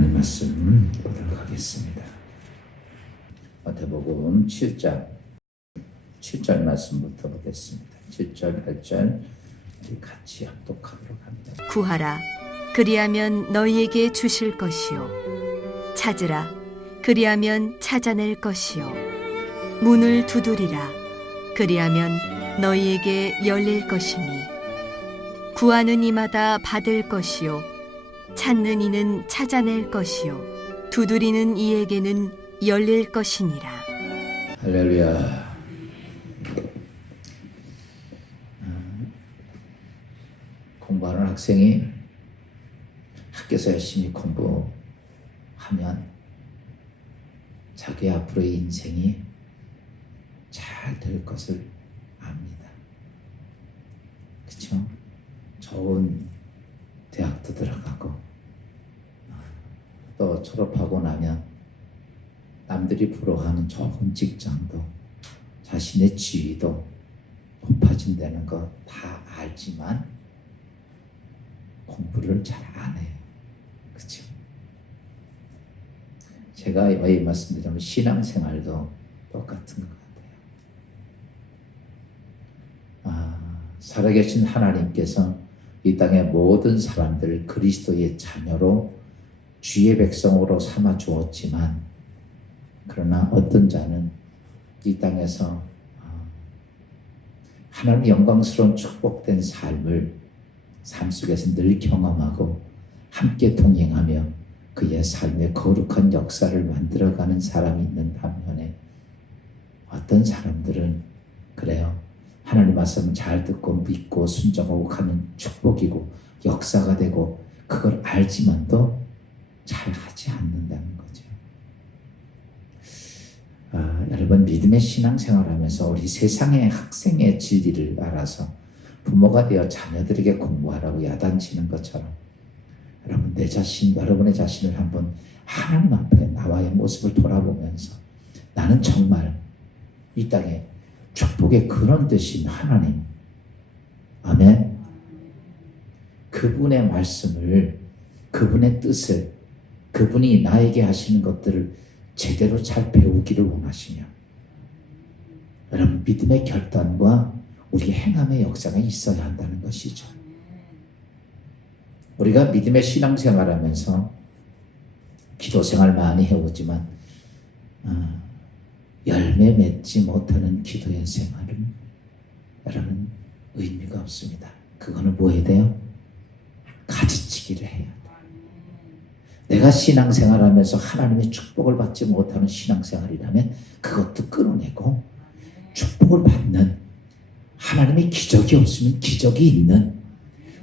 하나님 말씀 보도록 하겠습니다. 마태복음 7장 말씀부터 보겠습니다. 7절, 8절 우리 같이 합독하도록 합니다. 구하라, 그리하면 너희에게 주실 것이요. 찾으라, 그리하면 찾아낼 것이요. 문을 두드리라, 그리하면 너희에게 열릴 것이니. 구하는 이마다 받을 것이요. 찾는 이는 찾아낼 것이요. 두드리는 이에게는 열릴 것이니라. 할렐루야. 공부하는 학생이 학교에서 열심히 공부하면 자기 앞으로의 인생이 잘 될 것을 압니다. 그렇죠? 좋은 대학도 들어가고 또 졸업하고 나면 남들이 부러워하는 좋은 직장도 자신의 지위도 높아진다는 거 다 알지만 공부를 잘 안 해요. 그렇죠? 제가 왜 말씀드리면 신앙생활도 똑같은 것 같아요. 살아계신 하나님께서 이 땅의 모든 사람들을 그리스도의 자녀로 주의 백성으로 삼아 주었지만, 그러나 어떤 자는 이 땅에서 하나님 영광스러운 축복된 삶을 삶 속에서 늘 경험하고 함께 동행하며 그의 삶의 거룩한 역사를 만들어가는 사람이 있는 반면에, 어떤 사람들은 그래요, 하나님 말씀을 잘 듣고 믿고 순종하고 가는 축복이고 역사가 되고 그걸 알지만도 잘 하지 않는다는 거죠. 여러분, 믿음의 신앙생활하면서 우리 세상의 학생의 진리를 알아서 부모가 되어 자녀들에게 공부하라고 야단치는 것처럼, 여러분 내 자신, 여러분의 자신을 한번 하나님 앞에 나와의 모습을 돌아보면서 나는 정말 이 땅에 축복의 근원 되신 하나님, 아멘, 그분의 말씀을, 그분의 뜻을, 그분이 나에게 하시는 것들을 제대로 잘 배우기를 원하시며, 여러분 믿음의 결단과 우리 행함의 역사가 있어야 한다는 것이죠. 우리가 믿음의 신앙생활하면서 기도생활 많이 해오지만 열매 맺지 못하는 기도의 생활은 여러분 의미가 없습니다. 그거는 뭐 해야 돼요? 가지치기를 해야 돼요. 내가 신앙생활하면서 하나님의 축복을 받지 못하는 신앙생활이라면 그것도 끊어내고, 축복을 받는, 하나님의 기적이 없으면 기적이 있는,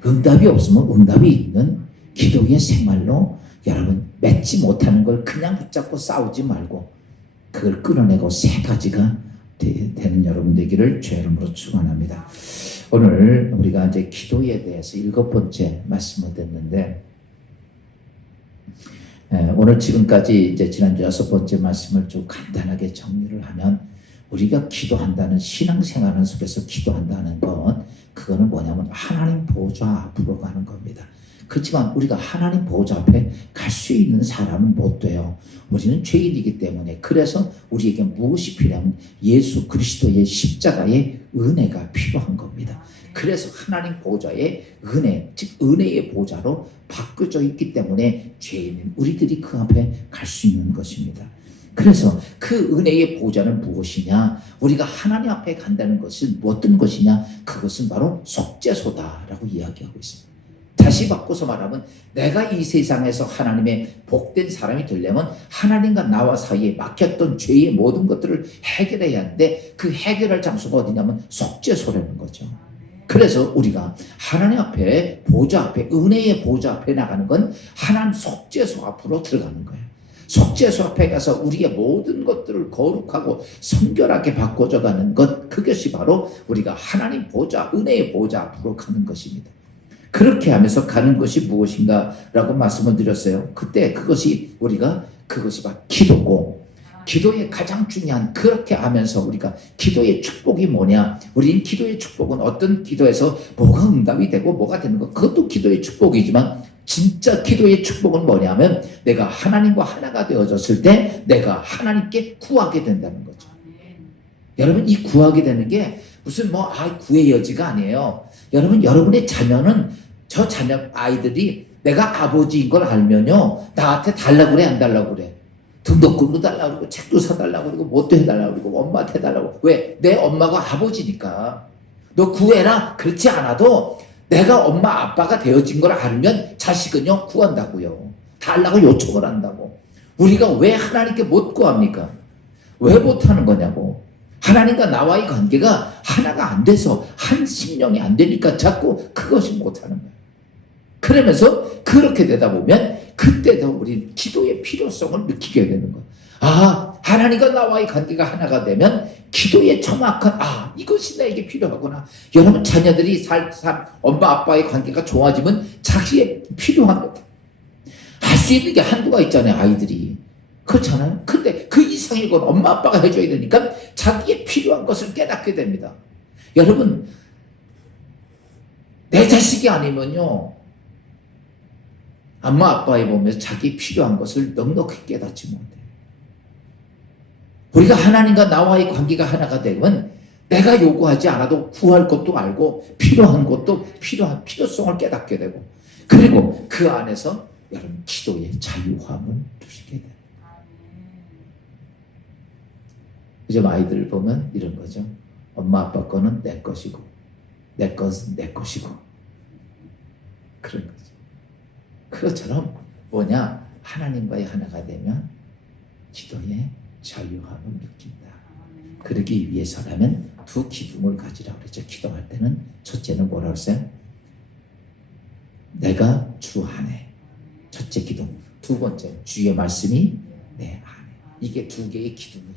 응답이 없으면 응답이 있는 기도의 생활로 여러분 맺지 못하는 걸 그냥 붙잡고 싸우지 말고 그걸 끌어내고 세 가지가 되는 여러분 되기를 주의 이름으로 축원합니다. 오늘 우리가 이제 기도에 대해서 7번째 말씀을 듣는데, 오늘 지금까지 이제 지난주 6번째 말씀을 좀 간단하게 정리를 하면, 우리가 기도한다는, 신앙생활하는 속에서 기도한다는 건 그거는 뭐냐면 하나님 보좌 앞으로 가는 겁니다. 그렇지만 우리가 하나님 보좌 앞에 갈 수 있는 사람은 못 돼요. 우리는 죄인이기 때문에. 그래서 우리에게 무엇이 필요하면 예수 그리스도의 십자가의 은혜가 필요한 겁니다. 그래서 하나님 보좌의 은혜, 즉 은혜의 보좌로 바꿔져 있기 때문에 죄인인 우리들이 그 앞에 갈 수 있는 것입니다. 그래서 그 은혜의 보좌는 무엇이냐? 우리가 하나님 앞에 간다는 것은 어떤 것이냐? 그것은 바로 속죄소다라고 이야기하고 있습니다. 다시 바꿔서 말하면, 내가 이 세상에서 하나님의 복된 사람이 되려면 하나님과 나와 사이에 막혔던 죄의 모든 것들을 해결해야 하는데, 그 해결할 장소가 어디냐면 속죄소라는 거죠. 그래서 우리가 하나님 앞에, 보좌 앞에, 은혜의 보좌 앞에 나가는 건 하나님 속죄소 앞으로 들어가는 거예요. 속죄소 앞에 가서 우리의 모든 것들을 거룩하고 성결하게 바꿔줘 가는 것, 그것이 바로 우리가 하나님 보좌, 은혜의 보좌 앞으로 가는 것입니다. 그렇게 하면서 가는 것이 무엇인가 라고 말씀을 드렸어요. 그때 그것이 바로 기도고, 기도의 가장 중요한, 그렇게 하면서 우리가 기도의 축복이 뭐냐, 우리는 기도의 축복은 어떤 기도에서 뭐가 응답이 되고 뭐가 되는 것, 그것도 기도의 축복이지만 진짜 기도의 축복은 뭐냐면 내가 하나님과 하나가 되어졌을 때 내가 하나님께 구하게 된다는 거죠. 여러분, 이 구하게 되는 게 무슨 구의 여지가 아니에요. 여러분, 여러분의 자녀는, 저 자녀 아이들이 내가 아버지인 걸 알면요, 나한테 달라고 그래, 안 달라고 그래? 등록금도 달라고 그러고 책도 사달라고 그러고 뭣도 해달라고 그러고 엄마한테 해달라고. 왜? 내 엄마가 아버지니까. 너 구해라. 그렇지 않아도 내가 엄마 아빠가 되어진 걸 알면 자식은요 구한다고요. 달라고 요청을 한다고. 우리가 왜 하나님께 못 구합니까? 왜 못하는 거냐고. 하나님과 나와의 관계가 하나가 안 돼서 한 심령이 안 되니까 자꾸 그것이 못하는 거예요. 그러면서 그렇게 되다 보면 그때도 우리 기도의 필요성을 느끼게 되는 거예요. 하나님과 나와의 관계가 하나가 되면 기도의 정확한, 이것이 나에게 필요하구나. 여러분, 자녀들이 엄마 아빠의 관계가 좋아지면 자기의 필요합니다. 할 수 있는 게 한두가 있잖아요, 아이들이. 그렇잖아요. 근데 그 이상의 건 엄마 아빠가 해줘야 되니까 자기의 필요한 것을 깨닫게 됩니다. 여러분, 내 자식이 아니면요, 엄마 아빠에 보면서 자기 필요한 것을 넉넉히 깨닫지 못해요. 우리가 하나님과 나와의 관계가 하나가 되면 내가 요구하지 않아도 구할 것도 알고 필요한 것도 필요성을 깨닫게 되고, 그리고 그 안에서 여러분 기도의 자유함을 누리게 돼요. 요즘 아이들 보면 이런 거죠. 엄마 아빠 거는 내 것이고 내 것은 내 것이고 그런 거죠. 그것처럼 하나님과의 하나가 되면 기도의 자유함을 느낀다. 그러기 위해서라면 두 기둥을 가지라고 그랬죠. 기도할 때는 첫째는 뭐라고 했어요? 내가 주 안에. 첫째 기둥. 두 번째, 주의 말씀이 내 안에. 이게 두 개의 기둥이야.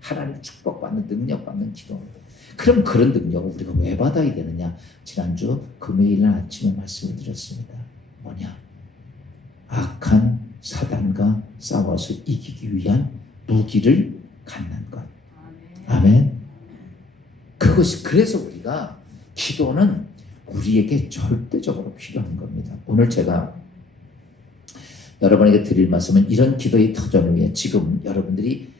하나님 축복받는, 능력받는 기도. 그럼 그런 능력을 우리가 왜 받아야 되느냐? 지난주 금요일 아침에 말씀을 드렸습니다. 악한 사단과 싸워서 이기기 위한 무기를 갖는 것. 아멘. 그것이, 그래서 우리가 기도는 우리에게 절대적으로 필요한 겁니다. 오늘 제가 여러분에게 드릴 말씀은 이런 기도의 터전을 위해 지금 여러분들이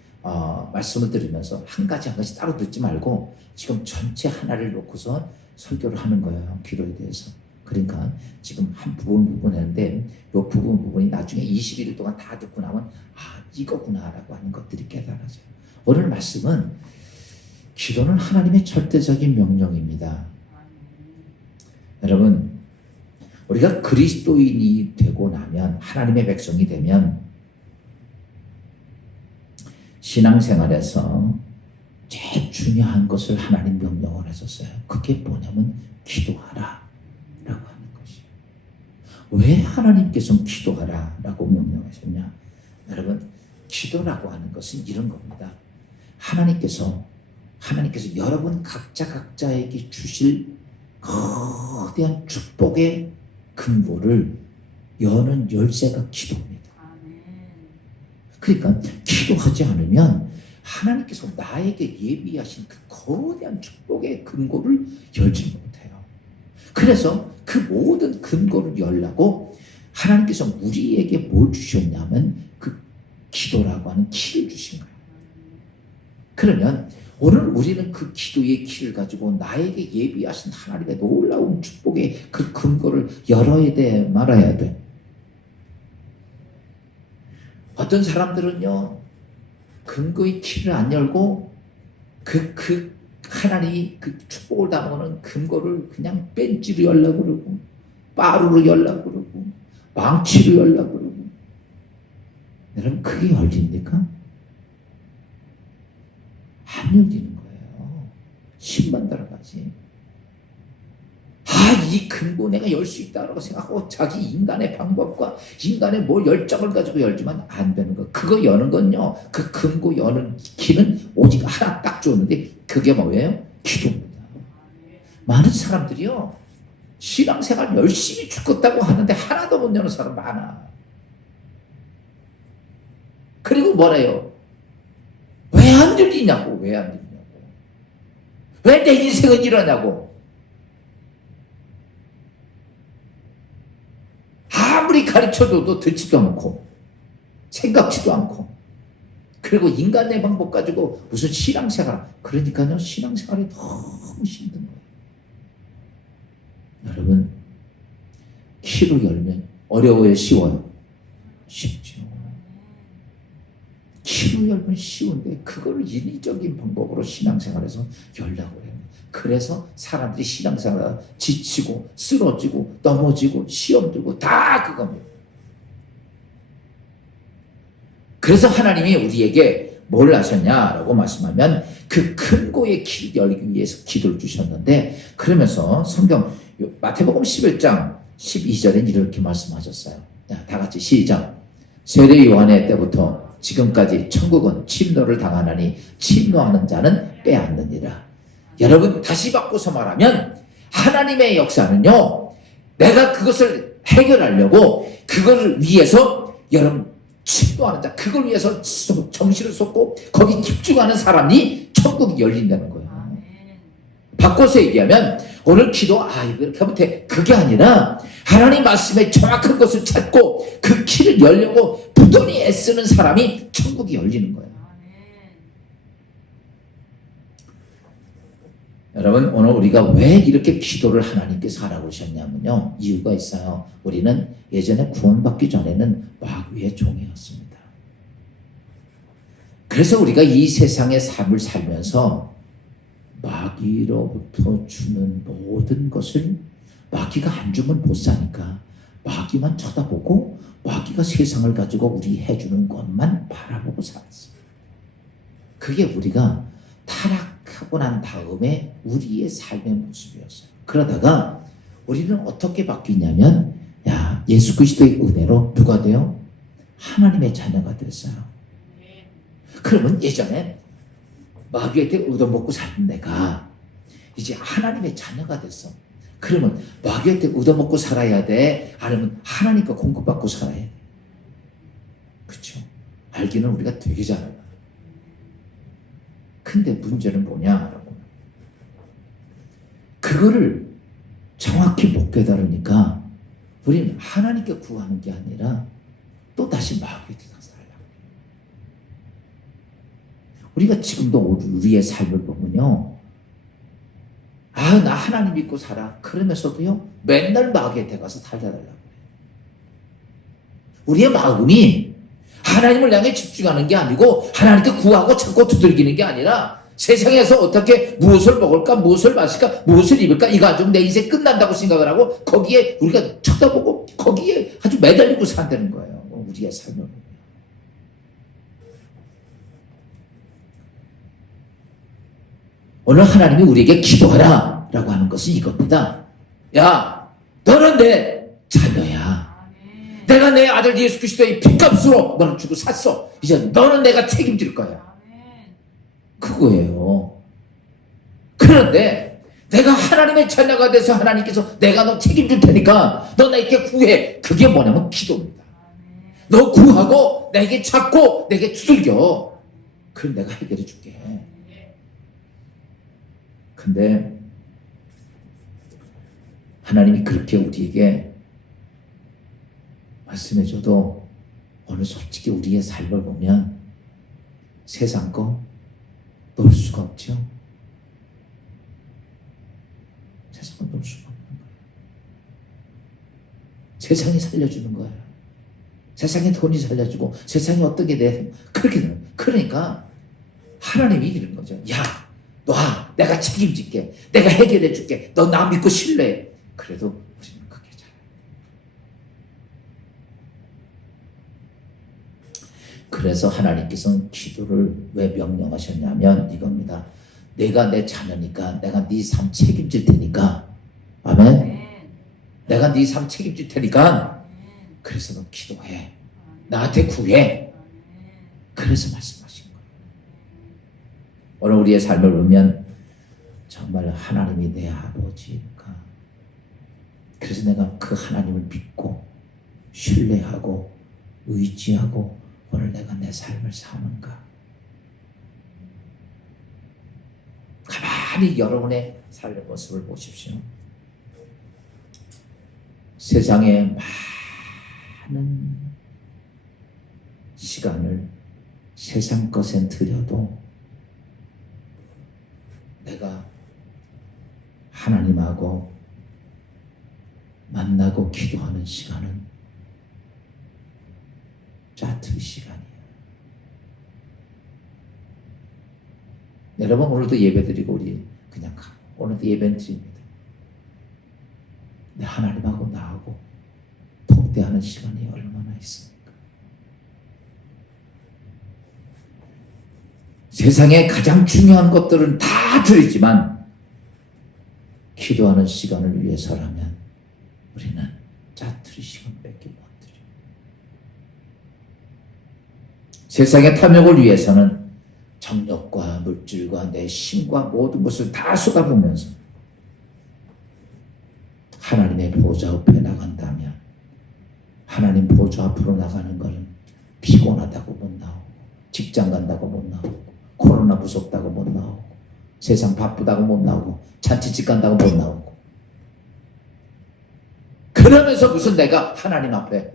말씀을 들으면서 한 가지 따로 듣지 말고 지금 전체 하나를 놓고서 설교를 하는 거예요. 기도에 대해서. 그러니까 지금 한 부분 했는데 이 부분이 나중에 21일 동안 다 듣고 나면 이거구나 라고 하는 것들이 깨달아져요. 오늘 말씀은 기도는 하나님의 절대적인 명령입니다. 여러분, 우리가 그리스도인이 되고 나면, 하나님의 백성이 되면 신앙생활에서 제일 중요한 것을 하나님 명령을 하셨어요. 그게 뭐냐면 기도하라 라고 하는 것이에요. 왜 하나님께서 기도하라 라고 명령하셨냐? 여러분, 기도라고 하는 것은 이런 겁니다. 하나님께서 여러분 각자에게 주실 거대한 축복의 근본을 여는 열쇠가 기도입니다. 그러니까 기도하지 않으면 하나님께서 나에게 예비하신 그 거대한 축복의 근거를 열지 못해요. 그래서 그 모든 근거를 열라고 하나님께서 우리에게 뭘 주셨냐면 그 기도라고 하는 키를 주신 거예요. 그러면 오늘 우리는 그 기도의 키를 가지고 나에게 예비하신 하나님의 놀라운 축복의 그 근거를 열어야 돼, 말아야 돼. 어떤 사람들은요, 근거의 키를 안 열고 하나님이 그 축복을 담아오는 근거를 그냥 벤치로 열려고 그러고, 빠루로 열려고 그러고, 망치로 열려고 그러고. 여러분, 그게 열립니까? 안 열리는 거예요. 10만 달러까지. 이 근거 내가 열 수 있다고 생각하고 자기 인간의 방법과 인간의 열정을 가지고 열지만 안 되는 거. 그거 여는 건요, 그 근거 여는 키는 오직 하나 딱 줬는데 그게 뭐예요? 기도입니다. 많은 사람들이요, 신앙생활 열심히 죽겠다고 하는데 하나도 못 여는 사람 많아. 그리고 뭐래요? 안 열리냐고. 왜 안 열리냐고. 왜 내 인생은 이러냐고. 아무리 가르쳐줘도 듣지도 않고 생각지도 않고, 그리고 인간의 방법 가지고 무슨 신앙생활. 그러니까요, 신앙생활이 너무 힘든 거예요. 여러분, 키로 열면 어려워요, 쉬워요? 쉽죠. 키로 열면 쉬운데 그걸 인위적인 방법으로 신앙생활에서 열려고 해요. 그래서 사람들이 신앙생활하다 지치고 쓰러지고 넘어지고 시험 들고 다 그겁니다. 그래서 하나님이 우리에게 뭘 하셨냐라고 말씀하면 그 큰 고의 키를 열기 위해서 기도를 주셨는데, 그러면서 성경 마태복음 11장 12절에 이렇게 말씀하셨어요. 다 같이 시작. 세례 요한의 때부터 지금까지 천국은 침노를 당하나니 침노하는 자는 빼앗느니라. 여러분, 다시 바꿔서 말하면 하나님의 역사는요, 내가 그것을 해결하려고 그걸 위해서 여러분 침노하는 자, 그걸 위해서 정신을 쏟고 거기 집중하는 사람이 천국이 열린다는 거예요. 바꿔서 얘기하면 오늘 기도 이렇게 하면 돼, 그게 아니라 하나님 말씀에 정확한 것을 찾고 그 키를 열려고 부단히 애쓰는 사람이 천국이 열리는 거예요. 여러분, 오늘 우리가 왜 이렇게 기도를 하나님께서 하라고 하셨냐면요, 이유가 있어요. 우리는 예전에 구원받기 전에는 마귀의 종이었습니다. 그래서 우리가 이 세상의 삶을 살면서 마귀로부터 주는 모든 것을, 마귀가 안 주면 못 사니까 마귀만 쳐다보고 마귀가 세상을 가지고 우리 해주는 것만 바라보고 살았어요. 그게 우리가 타락하고 난 다음에 우리의 삶의 모습이었어요. 그러다가 우리는 어떻게 바뀌냐면, 예수 그리스도의 은혜로 누가 돼요? 하나님의 자녀가 됐어요. 그러면 예전에 마귀한테 얻어먹고 살던 내가 이제 하나님의 자녀가 됐어. 그러면 마귀한테 얻어먹고 살아야 돼? 아니면 하나님과 공급받고 살아야 돼? 그렇죠? 알기는 우리가 되게 잘 알아요. 근데 문제는 뭐냐? 그거를 정확히 못 깨달으니까 우리는 하나님께 구하는 게 아니라 또 다시 마귀한테 살려고. 우리가 지금도 우리의 삶을 보면요, 나 하나님 믿고 살아. 그러면서도요, 맨날 마귀한테 가서 달려달라고 해요. 우리의 마음이 하나님을 향해 집중하는 게 아니고 하나님께 구하고 찾고 두들기는 게 아니라 세상에서 어떻게 무엇을 먹을까, 무엇을 마실까, 무엇을 입을까, 이거 가지고 내 인생 끝난다고 생각을 하고 거기에 우리가 쳐다보고 거기에 아주 매달리고 산다는 거예요. 우리의 삶을. 오늘 하나님이 우리에게 기도하라 라고 하는 것은 이겁니다. 야, 너는 내 자녀야. 내가 내 아들 예수 그리스도의 핏값으로 너를 주고 샀어. 이제 너는 내가 책임질 거야. 그거예요. 그런데 내가 하나님의 자녀가 돼서 하나님께서 내가 너 책임질 테니까 너 나에게 구해. 그게 뭐냐면 기도입니다. 너 구하고 내게 찾고 내게 두들겨. 그럼 내가 해결해 줄게. 근데 하나님이 그렇게 우리에게 말씀해줘도 오늘 솔직히 우리의 삶을 보면 세상 거 놓을 수가 없죠. 세상을 놓을 수가 없는 거예요. 세상이 살려주는 거예요. 세상에 돈이 살려주고 세상이 어떻게 돼. 그렇게 되는 거예요. 그러니까 하나님이 이러는 거죠. 야, 놔. 내가 책임질게. 내가 해결해 줄게. 너 나 믿고 신뢰해. 그래도 우리는 그게 잘해요. 그래서 하나님께서는 기도를 왜 명령하셨냐면 이겁니다. 내가 내 자녀니까 내가 네 삶 책임질 테니까. 아멘. 내가 네 삶 책임질 테니까 그래서 너 기도해. 나한테 구해. 그래서 말씀하신 거예요. 오늘 우리의 삶을 보면 정말 하나님이 내 아버지니까. 그래서 내가 그 하나님을 믿고 신뢰하고 의지하고 오늘 내가 내 삶을 사는가. 가만히 여러분의 삶의 모습을 보십시오. 세상에 많은 시간을 세상 것에 들여도 내가 하나님하고 만나고 기도하는 시간은 짜투리 시간이에요. 여러분 오늘도 예배드리고 우리 그냥 가고 오늘도 예배는 드립니다. 근데 하나님하고 나하고 통대하는 시간이 얼마나 있습니까? 세상에 가장 중요한 것들은 다 드리지만 기도하는 시간을 위해서라면 우리는 짜투리 시간밖에 못 드려요. 세상의 탐욕을 위해서는 정욕과 물질과 내 힘과 모든 것을 다 쏟아부으면서 하나님의 보좌 앞에 나간다면 하나님 보좌 앞으로 나가는 것은 피곤하다고 못 나오고 직장 간다고 못 나오고 코로나 무섭다고 못 나오고 세상 바쁘다고 못 나오고 잔치집 간다고 못 나오고 그러면서 무슨 내가 하나님 앞에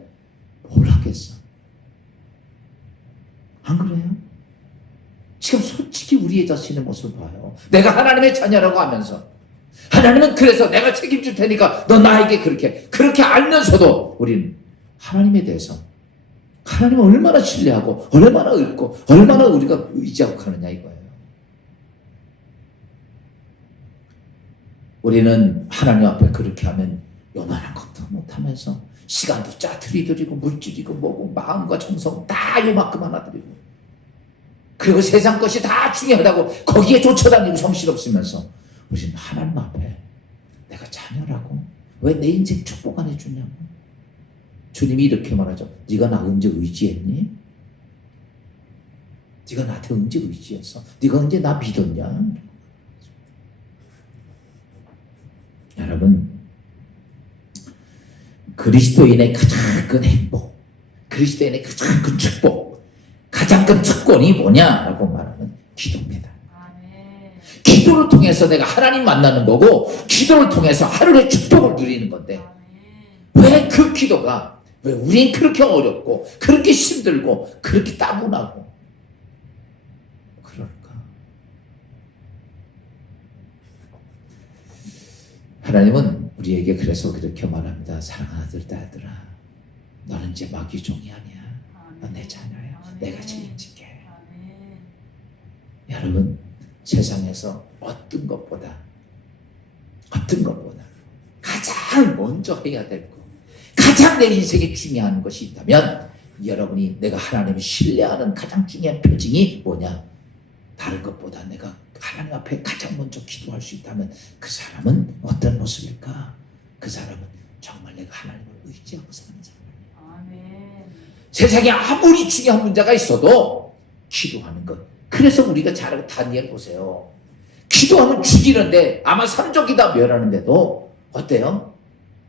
뭘 하겠어? 안 그래요? 지금 솔직히 우리의 자신의 모습을 봐요. 내가 하나님의 자녀라고 하면서 하나님은 그래서 내가 책임질 테니까 너 나에게 그렇게 알면서도 우리는 하나님에 대해서 하나님을 얼마나 신뢰하고 얼마나 읽고 얼마나 우리가 의지하고 가느냐 이거예요. 우리는 하나님 앞에 그렇게 하면 요만한 것도 못하면서 시간도 짜투리 드리고 물질이고 뭐고 마음과 정성 다 요만큼 하나 드리고 그리고 세상 것이 다 중요하다고 거기에 쫓아다니고 성실없으면서 우리는 하나님 앞에 내가 자녀라고 왜 내 인생 축복 안 해주냐고. 주님이 이렇게 말하죠. 네가 나 언제 의지했니? 네가 나한테 언제 의지했어? 네가 언제 나 믿었냐? 여러분 그리스도인의 가장 큰 행복, 그리스도인의 가장 큰 축복, 가장 큰 특권이 뭐냐라고 말하면 기도입니다. 기도를 통해서 내가 하나님 만나는 거고 기도를 통해서 하루의 축복을 누리는 건데 왜 그 기도가 왜 우린 그렇게 어렵고 그렇게 힘들고 그렇게 따분하고 그럴까? 하나님은 우리에게 그래서 그렇게 말합니다. 사랑하는 아들 딸들아 너는 이제 마귀 종이 아니야. 넌 내 자녀야. 내가 책임질게. 여러분 세상에서 어떤 것보다 가장 먼저 해야 될 것, 가장 내 인생에 중요한 것이 있다면 여러분이 내가 하나님을 신뢰하는 가장 중요한 표징이 뭐냐? 다른 것보다 내가 하나님 앞에 가장 먼저 기도할 수 있다면 그 사람은 어떤 모습일까? 그 사람은 정말 내가 하나님을 의지하고 사는 사람이에요. 세상에 아무리 중요한 문제가 있어도 기도하는 것. 그래서 우리가 잘하고 다니엘 보세요. 기도하면 죽이는데 아마 삼족이다 멸하는데도 어때요?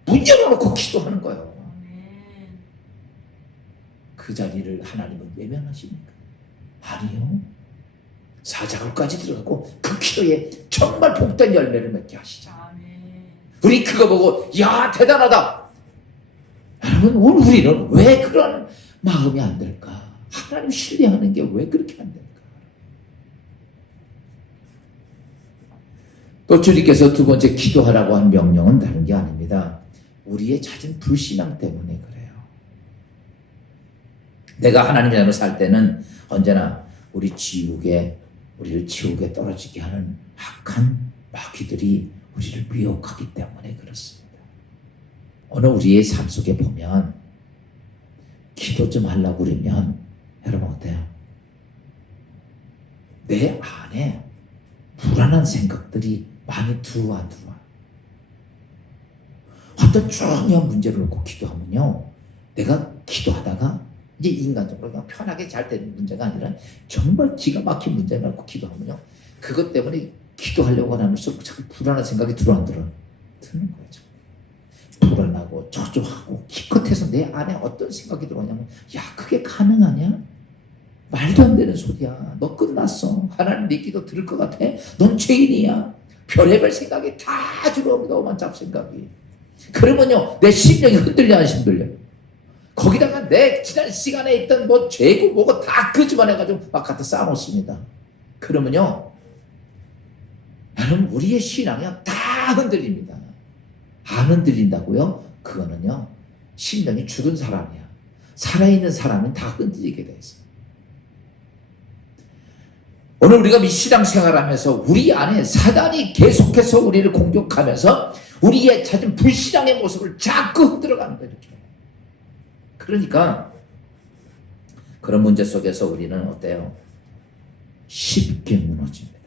문 열어놓고 기도하는 거예요. 그 자리를 하나님은 외면하십니까? 아니요. 사자굴까지 들어가고 그 기도에 정말 복된 열매를 맺게 하시죠. 우리 그거 보고 야 대단하다. 여러분 오늘 우리는 왜 그런 마음이 안 될까? 하나님 신뢰하는 게 왜 그렇게 안 될까? 또 주님께서 두 번째 기도하라고 한 명령은 다른 게 아닙니다. 우리의 잦은 불신앙 때문에 그래요. 내가 하나님의 자녀로 살 때는 언제나 우리를 지옥에 떨어지게 하는 악한 마귀들이 우리를 미혹하기 때문에 그렇습니다. 오늘 우리의 삶 속에 보면 기도 좀 하려고 그러면 여러분 어때요? 내 안에 불안한 생각들이 많이 들어와. 어떤 중요한 문제를 놓고 기도하면요. 내가 기도하다가 이제 인간적으로 그냥 편하게 잘 되는 문제가 아니라 정말 기가 막힌 문제를 놓고 기도하면요. 그것 때문에 기도하려고 하면서 자꾸 불안한 생각이 들어 드는 거죠. 불안하고 저조하고 기껏해서 내 안에 어떤 생각이 들어오냐면 야 그게 가능하냐? 말도 안 되는 소리야. 너 끝났어. 하나님 네 기도 들을 것 같아? 넌 죄인이야. 별의별 생각이 다 들어옵니다. 오만 잡생각이. 그러면요, 내 심령이 흔들려 안 흔들려? 거기다가 내 지난 시간에 있던 뭐 죄고 뭐고 다 끄집어내가지고 막 갖다 쌓아놓습니다. 그러면요, 여러분 우리의 신앙이 다 흔들립니다. 안 흔들린다고요? 그거는요, 심령이 죽은 사람이야. 살아있는 사람은 다 흔들리게 돼 있어요. 오늘 우리가 이 신앙생활하면서 우리 안에 사단이 계속해서 우리를 공격하면서 우리의 찾은 불신앙의 모습을 자꾸 흔들어가는 거예요. 이렇게. 그러니까 그런 문제 속에서 우리는 어때요? 쉽게 무너집니다.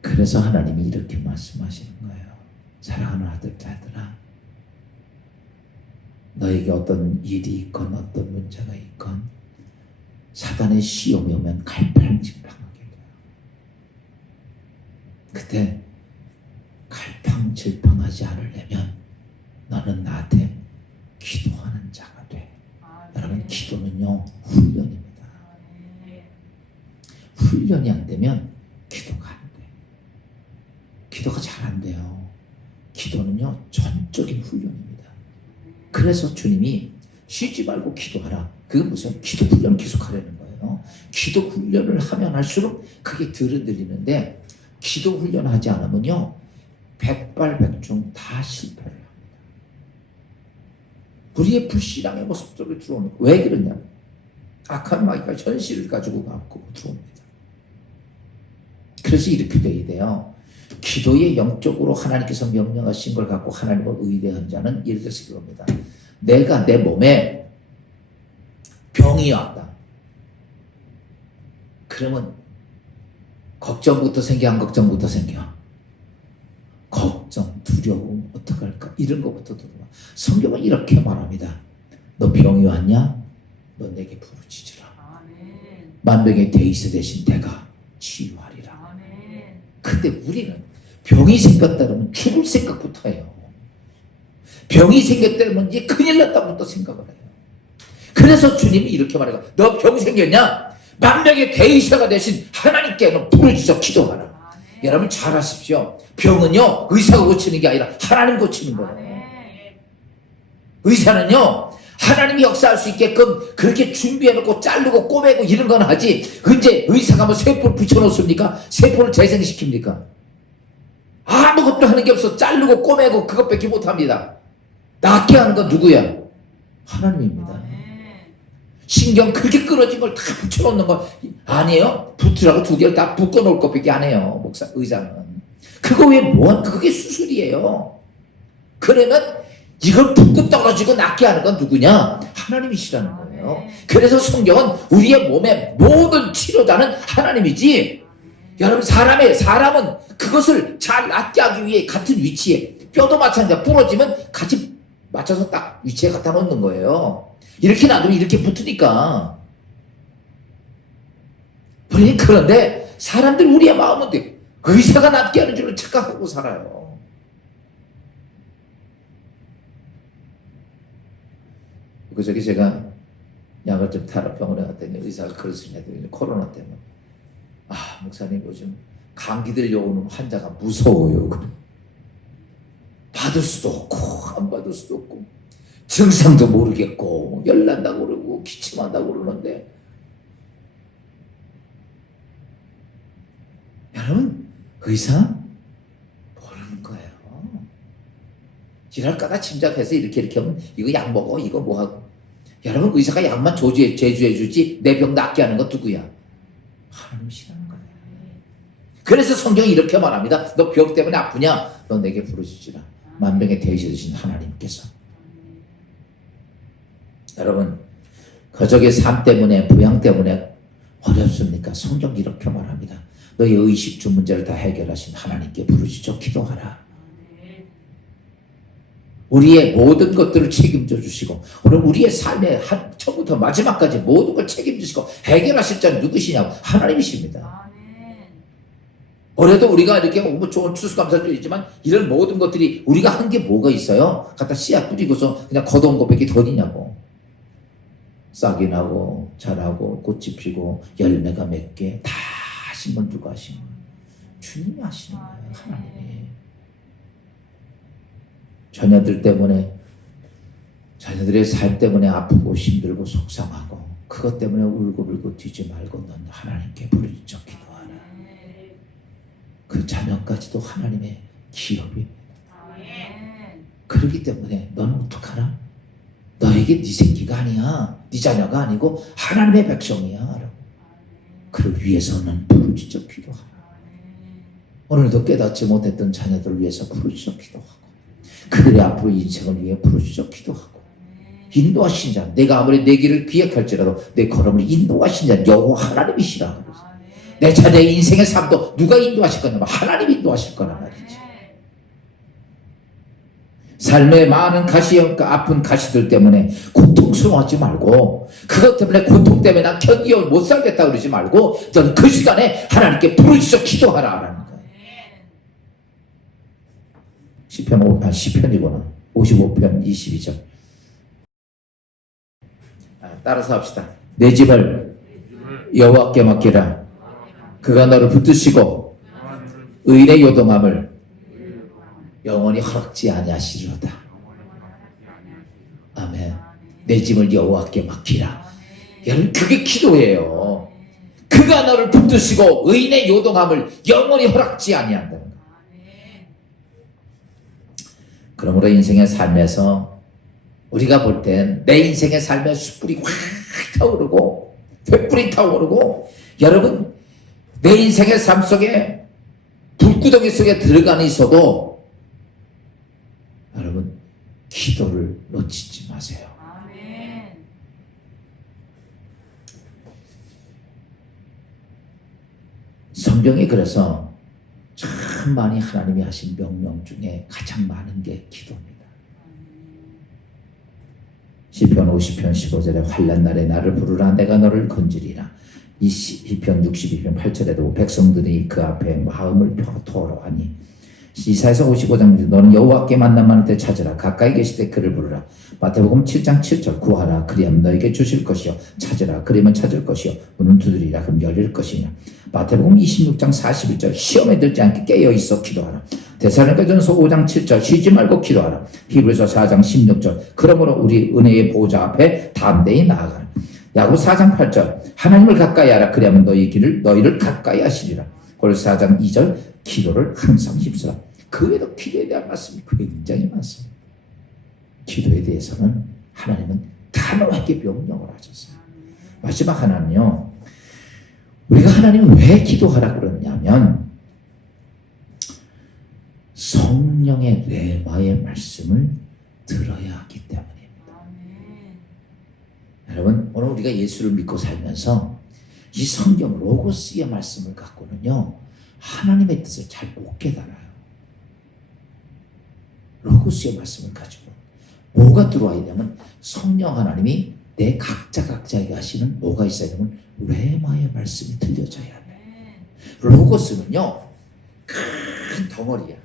그래서 하나님이 이렇게 말씀하시는 거예요. 사랑하는 아들들아, 너에게 어떤 일이 있건 어떤 문제가 있건 사단의 시험이 오면 갈팡질팡하게 돼요. 그때 갈팡질팡하지 않으려면 너는 나한테 기도하는 자가 돼. 여러분, 기도는요, 훈련입니다. 훈련이 안 되면 기도가 안 돼. 기도가 잘 안 돼요. 기도는요, 전적인 훈련입니다. 그래서 주님이 쉬지 말고 기도하라. 그건 무슨 기도 훈련을 계속하려는 거예요. 기도 훈련을 하면 할수록 그게 덜 흔들리는데, 기도 훈련하지 않으면요, 백발백중 다 실패를 합니다. 우리의 불신앙의 모습들이 들어오는 거예요. 왜 그러냐? 악한 마귀가 현실을 가지고 들어옵니다. 그래서 이렇게 돼야 돼요. 기도에 영적으로 하나님께서 명령하신 걸 갖고 하나님을 의뢰한 자는 예를 들어서 그럽니다. 내가 내 몸에 병이 왔다. 그러면 걱정부터 생겨, 안 걱정부터 생겨? 걱정, 두려움, 어떡할까? 이런 것부터 들어와. 성경은 이렇게 말합니다. 너 병이 왔냐? 너 내게 부르짖으라. 만병의 대이스 대신 내가 치유하리라. 근데 우리는 병이 생겼다 그러면 죽을 생각부터 해요. 병이 생겼다 그러면 이제 큰일 났다부터 생각을 해요. 그래서 주님이 이렇게 말해요. 너 병 생겼냐? 만병의 대의사가 되신 하나님께 너 부르짖어 기도하라. 여러분 잘 아십시오. 병은요, 의사가 고치는 게 아니라 하나님 고치는 거예요. 의사는요, 하나님이 역사할 수 있게끔 그렇게 준비해놓고 자르고 꼬매고 이런 건 하지, 이제 의사가 뭐 세포를 붙여놓습니까? 세포를 재생시킵니까? 아무것도 하는 게 없어. 자르고 꼬매고 그것밖에 못합니다. 낫게 하는 건 누구야? 하나님입니다. 신경 그렇게 끊어진 걸 다 붙여놓는 거 아니에요? 붙으라고 두 개를 다 묶어놓을 것밖에 안 해요. 목사, 의사는. 그거 왜 그게 수술이에요. 그러면 이걸 붙고 떨어지고 낫게 하는 건 누구냐? 하나님이시라는 거예요. 그래서 성경은 우리의 몸의 모든 치료자는 하나님이지, 여러분 사람은 그것을 잘 낫게 하기 위해 같은 위치에, 뼈도 마찬가지야. 부러지면 같이 맞춰서 딱 위치에 갖다 놓는 거예요. 이렇게 놔두면 이렇게 붙으니까. 그런데 사람들 우리의 마음은 의사가 낫게 하는 줄로 착각하고 살아요. 그저께 제가 약을 좀 타러 병원에 갔더니 의사가 그릇을 해드리니 코로나 때문에, 목사님 요즘 감기 들려오는 환자가 무서워요. 받을 수도 없고 안 받을 수도 없고 증상도 모르겠고 열난다고 그러고 기침한다고 그러는데, 여러분 의사 모르는 거예요. 이럴까봐 짐작해서 이렇게 하면 이거 약 먹어, 이거 뭐하고. 여러분 의사가 약만 제주해주지 내 병 낫게 하는 건 누구야? 하나님이시라는 거예요. 그래서 성경이 이렇게 말합니다. 너 병 때문에 아프냐? 너 내게 부르짖으라. 만병의 대의시되신 하나님께서. 여러분 거적의 삶 때문에, 부양 때문에 어렵습니까? 성경이 이렇게 말합니다. 너의 의식주 문제를 다 해결하신 하나님께 부르짖어 기도하라. 우리의 모든 것들을 책임져 주시고, 오늘 우리의 삶의 처음부터 마지막까지 모든 걸 책임지시고 해결하실 자는 누구시냐고? 하나님이십니다. 올해도 우리가 이렇게 뭐 좋은 추수감사도 있지만 이런 모든 것들이 우리가 한 게 뭐가 있어요? 갖다 씨앗 뿌리고서 그냥 걷어온 것밖에 더 있냐고. 싹이 나고 자라고 꽃이 피고 열매가 몇 개 다 하신 건 누가 하신 거예요? 주님이 하시는 거예요. 하나님이. 자녀들 때문에, 자녀들의 삶 때문에 아프고 힘들고 속상하고 그것 때문에 울고불고 뛰지 말고 넌 하나님께 부르짖어 기도하라. 그 자녀까지도 하나님의 기업입니다. 그렇기 때문에 너는 어떡하나? 너에게 네 새끼가 아니야. 네 자녀가 아니고 하나님의 백성이야. 그를 위해서는 부르짖어 기도하라. 오늘도 깨닫지 못했던 자녀들을 위해서 부르짖어 기도하고 그들의 앞으로 인생을 위해 부르짖어 기도하고 인도하신 자, 내가 아무리 내 길을 기억할지라도 내 걸음을 인도하신 자 여호와 하나님이시라. 내 자녀의 인생의 삶도 누가 인도하실 거냐? 하나님이 인도하실 거란 말이지. 삶의 많은 아픈 가시들 때문에 고통스러워하지 말고 그것 때문에 고통 때문에 난 견디어 못 살겠다 그러지 말고 넌 그 시간에 하나님께 부르짖어 기도하라라는 거예요. 시편이구나. 55편 22절. 따라서 합시다. 내 집을 여호와께 맡기라. 그가 너를 붙드시고 의인의 요동함을 영원히 허락지 아니하시리로다. 아멘. 내 짐을 여호와께 맡기라. 여러분 그게 기도예요. 그가 너를 붙드시고 의인의 요동함을 영원히 허락지 아니한다는 거. 그러므로 인생의 삶에서 우리가 볼 땐 내 인생의 삶에 숯불이 확 타오르고 횃불이 타오르고 여러분 내 인생의 삶 속에 불구덩이 속에 들어가 있어도 여러분 기도를 놓치지 마세요. 아멘. 성경에 그래서 참 많이 하나님이 하신 명령 중에 가장 많은 게 기도입니다. 시편 50편 15절에 환난 날에 나를 부르라 내가 너를 건지리라. 이 시편 62편 8절에도 백성들이 그 앞에 마음을 펴고 토로하니 이사야서 55장 너는 여호와께 만남 많을 때 찾으라 가까이 계실 때 그를 부르라. 마태복음 7장 7절 구하라 그리하면 너에게 주실 것이요 찾으라 그리하면 찾을 것이요 문은 두드리라 그럼 열릴 것이냐. 마태복음 26장 41절 시험에 들지 않게 깨어있어 기도하라. 데살로니가전서 5장 7절 쉬지 말고 기도하라. 히브리서 4장 16절 그러므로 우리 은혜의 보호자 앞에 담대히 나아가라. 야고보 4장 8절 하나님을 가까이 하라 그리하면 너희를 가까이 하시리라. 골로새 4장 2절 기도를 항상 힘쓰라. 그 외에도 기도에 대한 말씀이 굉장히 많습니다. 기도에 대해서는 하나님은 단호하게 명령을 하셨어요. 마지막 하나는요. 우리가 하나님을 왜 기도하라 그러냐면 성령의 레마의 말씀을 들어야 하기 때문입니다. 여러분 오늘 우리가 예수를 믿고 살면서 이 성경 로고스의 말씀을 갖고는요 하나님의 뜻을 잘 못 깨달아요. 로고스의 말씀을 가지고 뭐가 들어와야 되냐면 성령 하나님이 내 각자에게 하시는 뭐가 있어야 되면 레마의 말씀이 들려져야 돼. 로고스는요 큰 덩어리야.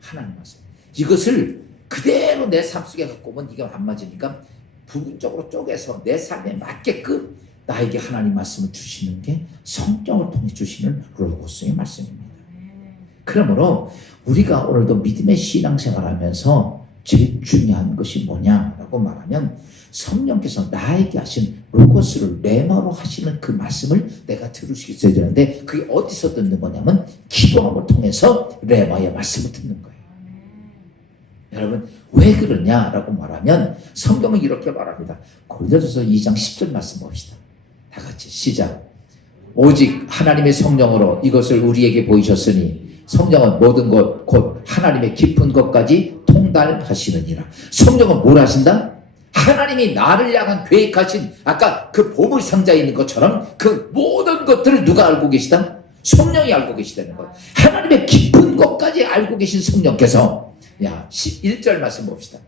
하나님 말씀. 이것을 그대로 내 삶 속에 갖고 오면 이게 안 맞으니까 부분적으로 쪼개서 내 삶에 맞게끔 나에게 하나님 말씀을 주시는 게 성경을 통해 주시는 로고스의 말씀입니다. 그러므로 우리가 오늘도 믿음의 신앙생활하면서 제일 중요한 것이 뭐냐라고 말하면 성령께서 나에게 하신 로고스를 레마로 하시는 그 말씀을 내가 들을 수 있어야 되는데 그게 어디서 듣는 거냐면 기도함을 통해서 레마의 말씀을 듣는 거예요. 여러분 왜 그러냐라고 말하면 성경은 이렇게 말합니다. 고린도전서 2장 10절 말씀 봅시다. 다 같이 시작. 오직 하나님의 성령으로 이것을 우리에게 보이셨으니 성령은 모든 것 곧 하나님의 깊은 것까지 통달하시느니라. 성령은 뭘 하신다? 하나님이 나를 향한 계획하신 아까 그 보물 상자에 있는 것처럼 그 모든 것들을 누가 알고 계시다? 성령이 알고 계시다는 거예요. 하나님의 깊은 것까지 알고 계신 성령께서 1절 말씀 봅시다.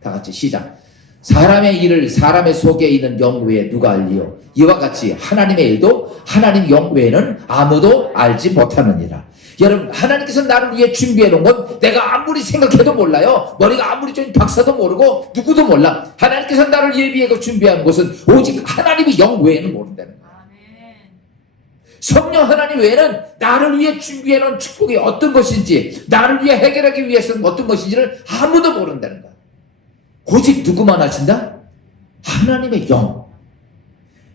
다 같이 시작. 사람의 일을 사람의 속에 있는 영 외에 누가 알리요? 이와 같이 하나님의 일도 하나님 영 외에는 아무도 알지 못하느니라. 여러분, 하나님께서 나를 위해 준비해 놓은 건 내가 아무리 생각해도 몰라요. 머리가 아무리 좀 박사도 모르고 누구도 몰라. 하나님께서 나를 예비하고 준비한 것은 오직 하나님의 영 외에는 모른다는 거예요. 성령 하나님 외에는 나를 위해 준비해 놓은 축복이 어떤 것인지, 나를 위해 해결하기 위해서는 어떤 것인지를 아무도 모른다는 거예요. 오직 누구만 아신다? 하나님의 영,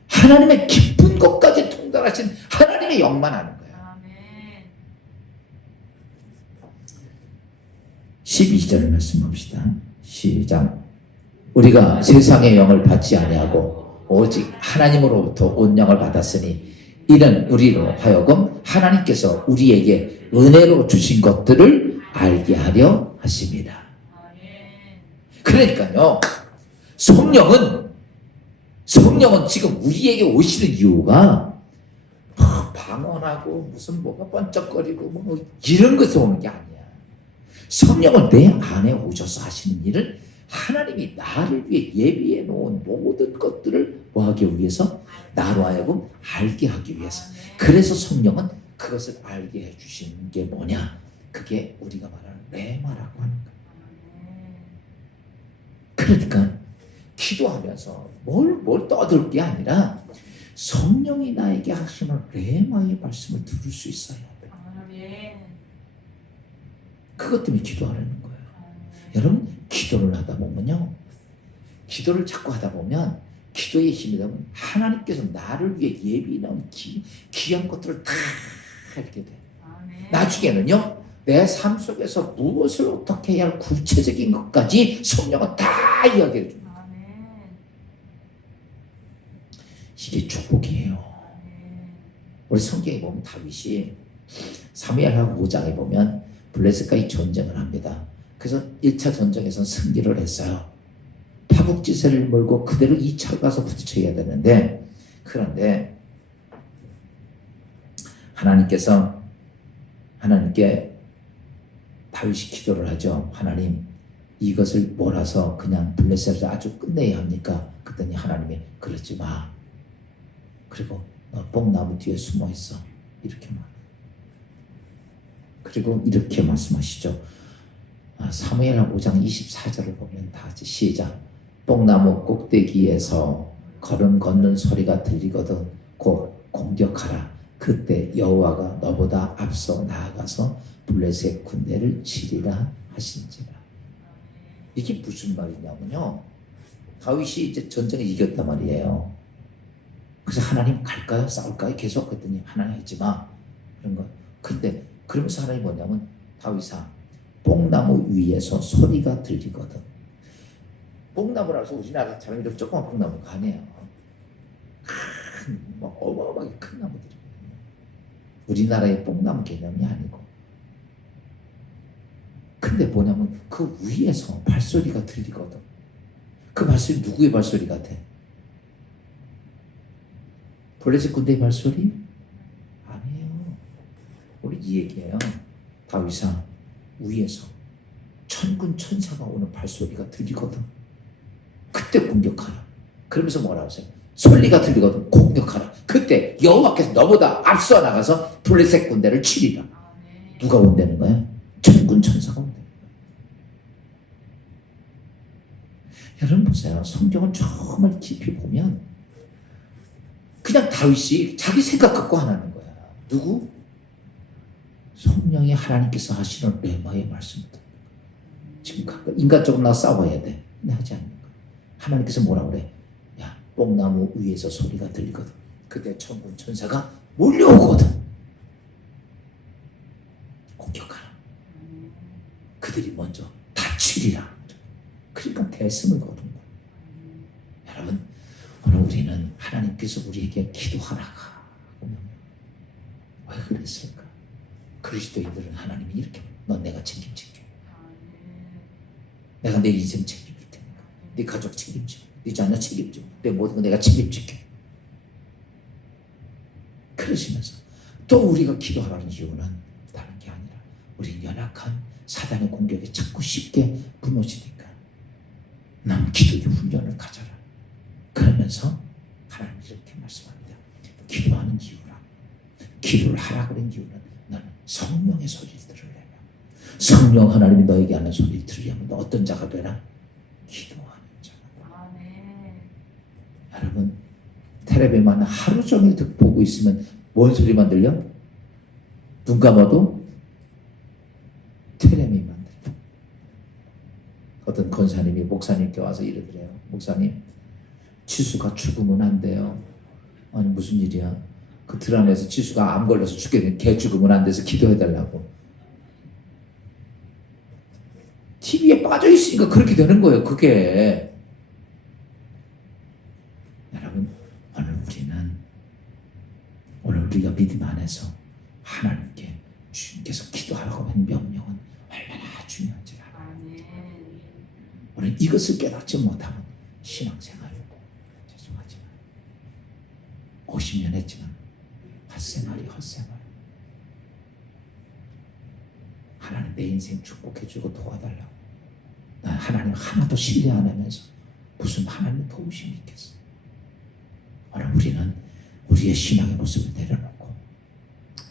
하나님의 깊은 것까지 통달하신 하나님의 영만 아는 거예요. 12절 말씀 봅시다. 시작. 우리가 세상의 영을 받지 아니하고 오직 하나님으로부터 온 영을 받았으니 이는 우리로 하여금 하나님께서 우리에게 은혜로 주신 것들을 알게 하려 하십니다. 그러니까요, 성령은 지금 우리에게 오시는 이유가 방언하고 무슨 뭐가 번쩍거리고 뭐 이런 것에서 오는 게 아니야. 성령은 내 안에 오셔서 하시는 일을 하나님이 나를 위해 예비해 놓은 모든 것들을 뭐하기 위해서? 나로 하여금 알게 하기 위해서. 그래서 성령은 그것을 알게 해주시는 게 뭐냐? 그게 우리가 말하는 레마라고 하는 거예요. 그러니까 기도하면서 뭘 떠들 게 아니라 성령이 나에게 하시는 레마의 말씀을 들을 수 있어야 돼요. 그것 때문에 기도하려는 거예요. 여러분, 기도를 하다 보면요, 기도를 자꾸 하다 보면 기도의 힘이 되면 하나님께서 나를 위해 예비해 놓은 귀한 것들을 다 이렇게 돼. 나중에는요, 내 삶 속에서 무엇을 어떻게 해야 할 구체적인 것까지 성령은 다 이야기해 줍니다. 이게 축복이에요. 우리 성경에 보면 다윗이 사무엘하고 5장에 보면 블레셋과의 전쟁을 합니다. 그래서 1차 전쟁에서는 승리를 했어요. 파국지세를 몰고 그대로 2차로 가서 부딪혀야 되는데, 그런데 하나님께 다윗이 기도를 하죠. 하나님, 이것을 몰아서 그냥 블레셋을 아주 끝내야 합니까? 그랬더니 하나님이 그러지 마. 그리고 너 뽕나무 뒤에 숨어 있어. 이렇게 말. 그리고 이렇게 말씀하시죠. 사무엘하 5장 24절을 보면 다 같이 시작. 뽕나무 꼭대기에서 걸음 걷는 소리가 들리거든 곧 공격하라. 그때 여호와가 너보다 앞서 나아가서 블레셋 군대를 치리라 하신지라. 이게 무슨 말이냐면요, 다윗이 이제 전쟁에 이겼단 말이에요. 그래서 하나님 갈까요? 싸울까요? 계속 그랬더니 하나님 하지 마. 그런 거. 근데 그러면서 하나님 뭐냐면 다윗아, 뽕나무 위에서 소리가 들리거든. 뽕나무라서 우리나라처럼 이렇게 조그만 뽕나무가 아니에요. 큰, 뭐 어마어마하게 큰 나무들이거든요. 우리나라의 뽕나무 개념이 아니고. 근데 뭐냐면 그 위에서 발소리가 들리거든. 그 발소리 누구의 발소리 같아? 블레셋 군대의 발소리? 아니에요. 우리 이 얘기예요. 다윗아, 위에서 천군 천사가 오는 발소리가 들리거든. 그때 공격하라. 그러면서 뭐라 하세요? 소리가 들리거든. 공격하라. 그때 여호와께서 너보다 앞서 나가서 블레셋 군대를 치리라. 누가 온다는 거야? 천군 천사가 온다는 거야. 여러분 보세요. 성경을 정말 깊이 보면 그냥 다윗이 자기 생각 갖고 하는 거야. 누구? 성령이 하나님께서 하시는 레마의 말씀을 듣는 거야. 지금 가끔 인간적으로 나 싸워야 돼. 근데 하지 않는 거야. 하나님께서 뭐라 그래? 야, 뽕나무 위에서 소리가 들리거든. 그때 천군 천사가 몰려오거든. 공격하라. 그들이 먼저 다치리라. 그러니까 대승을 거둔 거야. 여러분, 오늘 우리는 하나님께서 우리에게 기도하라가 왜 그랬을까? 그리스도인들은 하나님이 이렇게, 넌 내가 책임질게. 내가 내 인생 책임질 테니까. 네 가족 책임지고, 네 자녀 책임지고, 내 모든 거 내가 책임질게. 그러시면서 또 우리가 기도하라는 이유는 다른 게 아니라 우리 연약한 사단의 공격에 자꾸 쉽게 무너지니까 난 기도의 훈련을 가져라. 그러면서 하나님 이렇게 말씀합니다. 기도하는 이유라, 기도를 하라 그런 이유는 너는 성령의 소리를 들으려면, 성령 하나님이 너에게 하는 소리를 들으려면 너 어떤 자가 되라? 기도하는 자가 되라. 여러분, 텔레비만 하루 종일 보고 있으면 뭔 소리만 들려? 눈 감아도 텔레비만 들려. 어떤 권사님이 목사님께 와서 이러더래요. 목사님, 지수가 죽으면 안 돼요. 아니 무슨 일이야? 그 드라마에서 지수가 암 걸려서 죽게 된 개 죽으면 안 돼서 기도해달라고. TV에 빠져 있으니까 그렇게 되는 거예요. 그게. 여러분, 오늘 우리가 믿음 안에서 하나님께 주님께서 기도하라고 한 명령은 얼마나 중요한지 알아요. 오늘 이것을 깨닫지 못하면 신앙생활 죄송하지만 50년 했지만 헛생활이 헛생활. 하나님 내 인생 축복해주고 도와달라고. 난 하나님 하나도 신뢰 안 하면서 무슨 하나님의 도우심이 있겠어. 오늘 우리는 우리의 신앙의 모습을 내려놓고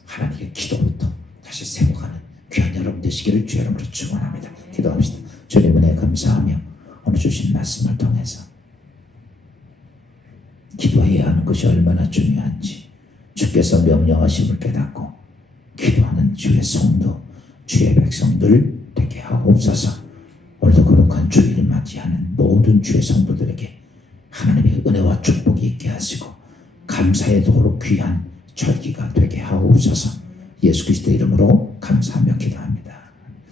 하나님의 기도부터 다시 세워가는 귀한 여러분 되시기를 주 이름으로 축원합니다. 기도합시다. 주님 은혜 감사하며 오늘 주신 말씀을 통해서 기도해야 하는 것이 얼마나 중요한지 주께서 명령하심을 깨닫고 기도하는 주의 성도, 주의 백성들 되게 하옵소서. 오늘도 거룩한 주일을 맞이하는 모든 주의 성도들에게 하나님의 은혜와 축복이 있게 하시고 감사의 도로 귀한 절기가 되게 하옵소서. 예수 그리스도 이름으로 감사하며 기도합니다.